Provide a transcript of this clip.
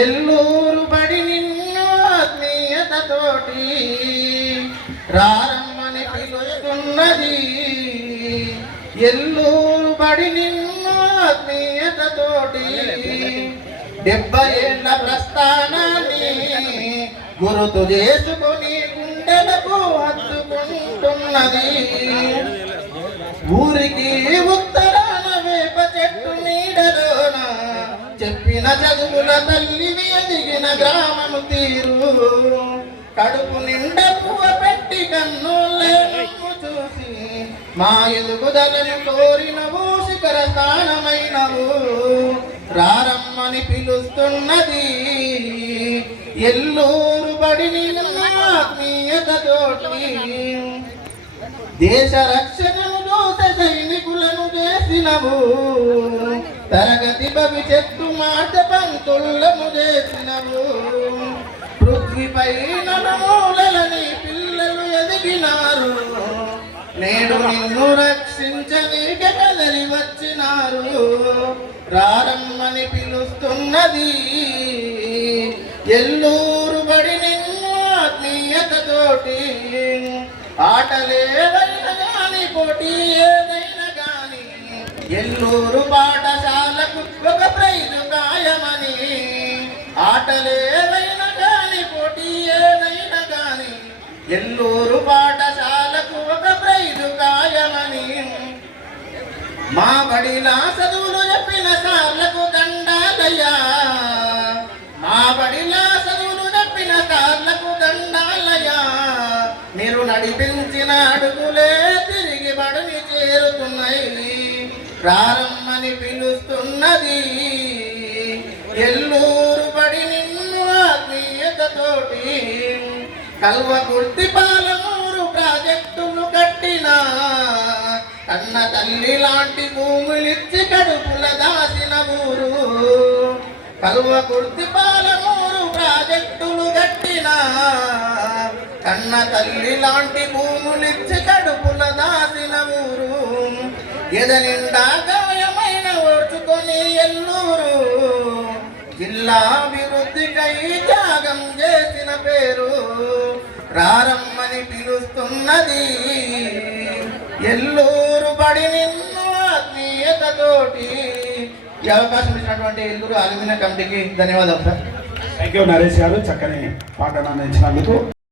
ఎల్లూరు బడి నిన్ను ఆత్మీయతతోటి రారమ్మని పిలుస్తున్నది. ఎల్లూరు బడి నిన్ను ఆత్మీయతతోటి 70 ఏళ్ల ప్రస్థానాన్ని గురుతు చేసుకొని గుండెలకు హత్తుకుంటున్నది. ఊరికి ఉత్తరాన వేప చెట్టు నీడలోన చెప్పిన చదువుల తల్లివి ఎదిగిన గ్రామము తీరు. కడుపు నిండా పువ్వ పెట్టి కన్నులను చూసి మా ఎదుగుదలను కోరినవు, శిఖర స్థానమైనవు. రారమ్మని పిలుస్తున్నది ఎల్లూరు బడి నిన్ను ఆత్మీయతతోటి. దేశ రక్షణను దోష సైనికులను చేసినవు, తరగతి భవిష్యత్తు మాట పంతులను చేసినవు. పృథ్వీపై నలుమూలలని పిల్లలు ఎదిగినారు, నేడు నిన్ను రక్షించనీకి కదలి వచ్చినారు. రారమ్మని పిలుస్తున్నది ఎల్లూరు బడి నిన్ను ఆత్మీయతతోటి. ఆటలేదైనా గాని, పోటీ ఏదైనా గాని, ఎల్లూరు పాఠశాలకు ఒక ప్రైజు ఖాయమని. ఆటలేదైనా గాని, పోటీ ఏదైనా గాని, ఎల్లూరు పాఠశాలకు ఒక ప్రైజు ఖాయమని. మా బడిలా చదువులు చెప్పిన సార్లకు దండాలయ్యా, మా బడిలా చదువులు చెప్పిన సార్లకు దండాలయ్యా. మీరు నడిపించిన అడుగులే తిరిగి బడిని చేరుతున్నాయి. రారమ్మని పిలుస్తున్నది ఎల్లూరు బడి నిన్ను ఆత్మీయతతోటి. కల్వకుర్తి పాలమూరు ప్రాజెక్టులు కట్టినా, కన్న తల్లి లాంటి భూములిచ్చి కడుపుల దాసిన ఊరు. కల్వకుర్తి పాలమూరు ప్రాజెక్టులు కట్టినా, కన్న తల్లి లాంటి భూములిచ్చి కడుపుల దాసిన ఊరు. ఎదనిండా గాయమైన ఓర్చుకొని ఎల్లూరు జిల్లా అభివృద్ధికై త్యాగం చేసిన పేరు. రారమ్మని పిలుస్తున్నది ఎల్లూరు బడి నిన్ను ఆత్మీయతతోటి. ఈ అవకాశం ఇచ్చినటువంటి ఎల్లూరు అల్యూమినియం కమిటీకి ధన్యవాదాలు సార్. థ్యాంక్ యూ నరేష్ గారు, చక్కని పాటను అందించినందుకు.